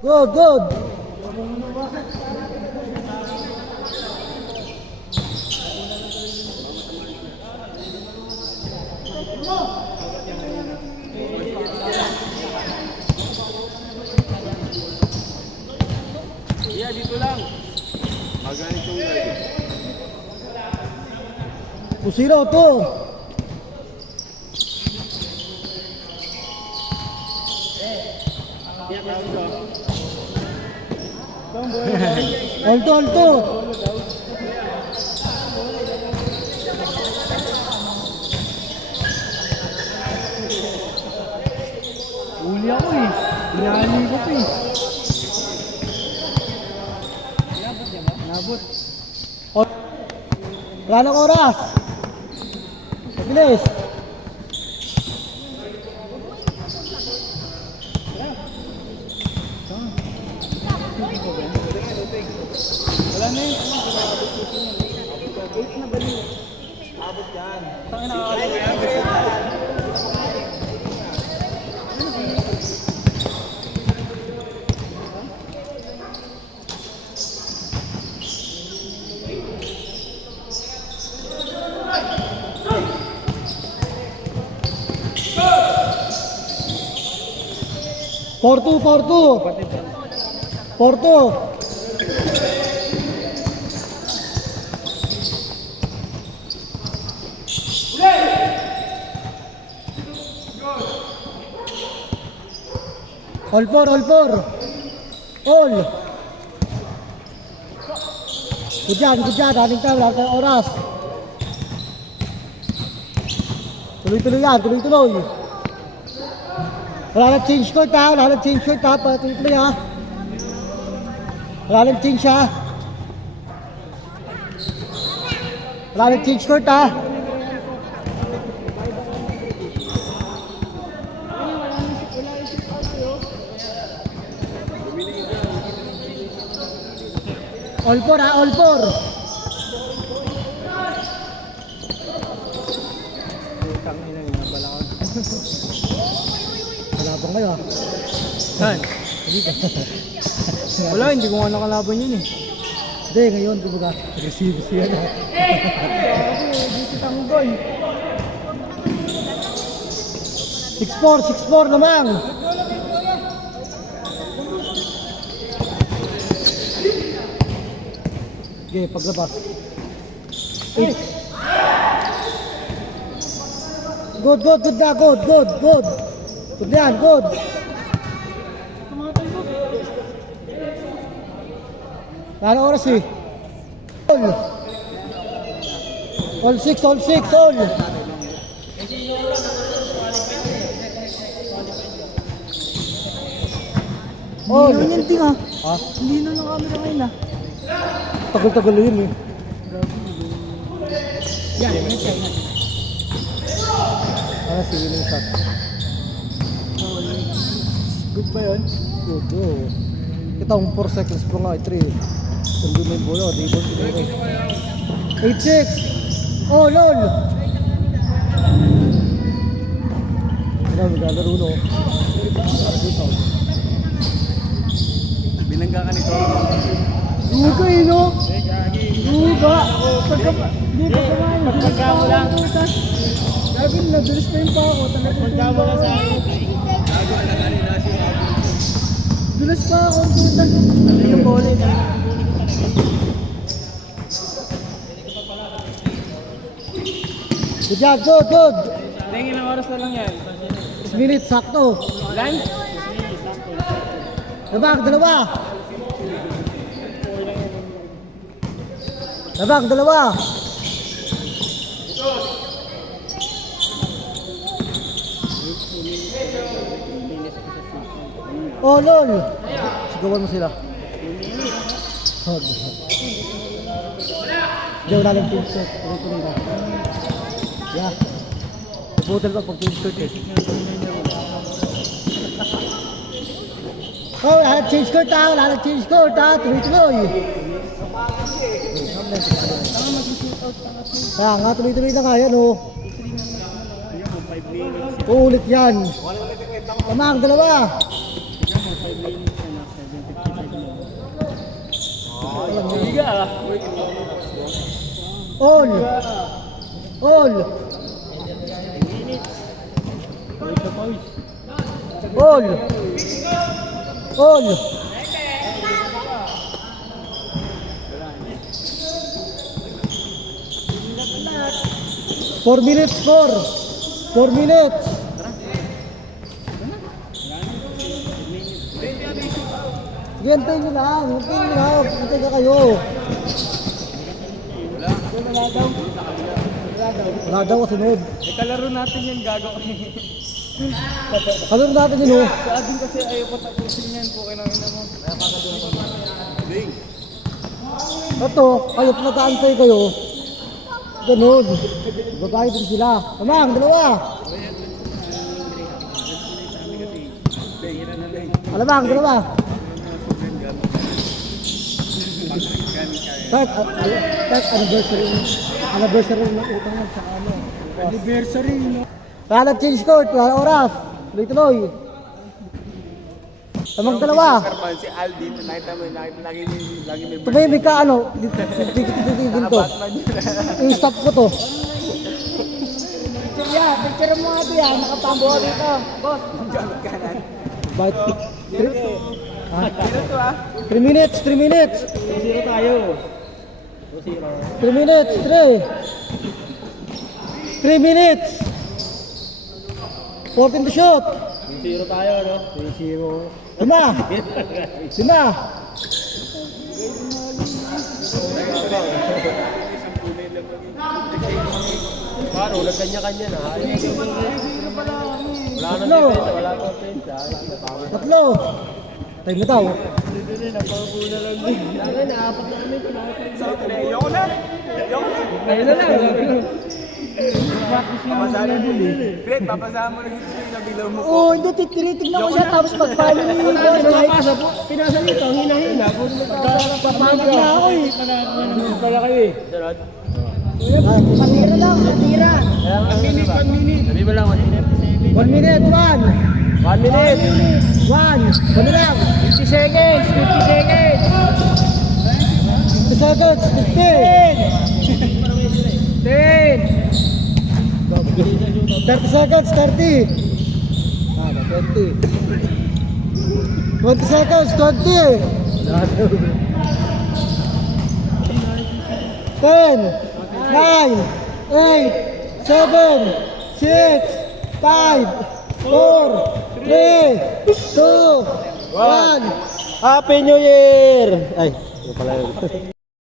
Good, good. Iya, dito lang. Magaling yung guy. Pusiro to. Alto, alto. Uli ako eh. Pinahali ko pa eh. Nabot. Wala nang oras. Bilis. Wala na yun. Wait na bali. Abot yan. Tangin na. Porto. All four. All. Good job. Ating time, wala tayong oras. Tuloy-tuloy yan, tuloy-tuloy. Wala nang change court ha, tuloy-tuloy ha. Wala nang change ha. Wala nang change court ha. All four ha, all four. Tangin na yun. Balakon. Kalabang kayo ha. Saan? Hindi ka. Wala, hindi ko nga nakalaban yun eh. Hindi, ngayon kumbaga. Receive siya na. Hindi si Tanggol. 6-4 naman. Okay, paglabas. 8. Good. Good yan, good. Lalo oras eh. All 6. All. Hindi yun ting ah. Ha? Hindi na ng camera ngayon ah. Tagal-tagal yun eh. Yan, yan. Ano si winning shot? Good ba yun? Good. Kita 4 seconds pro nga, 3. Kundi mo yung bola, di ba siguro? 8-6! Oh, lol! Ano, maglalaro no? Binangga ka nito. Duga eh, no? Duga! Dito kumain. Pagka mo lang. Gabi, nabilis pa yung pa ako. Pagka mo lang sa akin. Bilis pa ako. Ano yung bola na? Good job, good! Tingin ng oras na lang yan. 6 minutes, sakto. Lan? Labak, dalawa! Oh, lol! Sigawan mo sila. Hindi, wala lang team set. Tuloy-tuloy na. Yeah. Nabutal pa pag team set eh. Oh, wala nag-change court ha. Tuloy-tuloy. Kaya nga, tuloy-tuloy na nga yan oh. Uulit yan. Tamang, dalawa. All. All. All. All. 4 minutes score. 4 minutes. Gantayin nyo lang. Gantayin nyo lang. Hintay ka kayo. Wala daw kasunod. Kalaro natin yung gagawin. Kalaro natin yun, oh. Sa atin kasi ayaw patapusin yan po. Kinangin mo. Ding. Ito, kayo pinataantay kayo. Ganun. Bagay din sila. Amang, dalawa. Alamang, dalawa. Kahit anniversary ng utang yan sa ano. Anniversary, no? Kaya change court, wala oras. Tuloy-tuloy. Amang dalawa. Carman, si Aldin, nakita mo, lagi may Tumimik ka ano, dito. I-stop ko to. Yeah, picture mo nga ito yan. Nakatambo ka dito. Boss, gamit ka na. Bait. 3 Dito 3 minutes. 0 tayo. 3 minutes, 3 minutes. 14 to shoot. 0 tayo, no? 0. 5. 5. Paro, nagkanya-kanya na. Wala na Tatlo. defense, wala na offense. Tatlo. Time na daw. Napapuna lang din. Lalo na, apat na kami. Ayoko na. Ayun na lang. Practice nga mo na dun eh. Fred, papasama mo na dito yung nabilaw mo. Oo, hindi tinitignan ko siya tapos mag-follow ni Boss Mike. Pinasa nito, hina-hina. Papagod na ako eh. Pala kayo eh. Patira lang, patira. 1 minute. Sabi mo lang, 1 minute, 1. 1 minute. 1. Ano lang? 50 seconds. 50 seconds. 2 seconds, 15. 10. 30 seconds, 30. 20. 20 seconds, 20. 10, 9, 8, 7, 6, 5, 4, 3, 2, 1. Happy New Year! Ay, ito pala yun.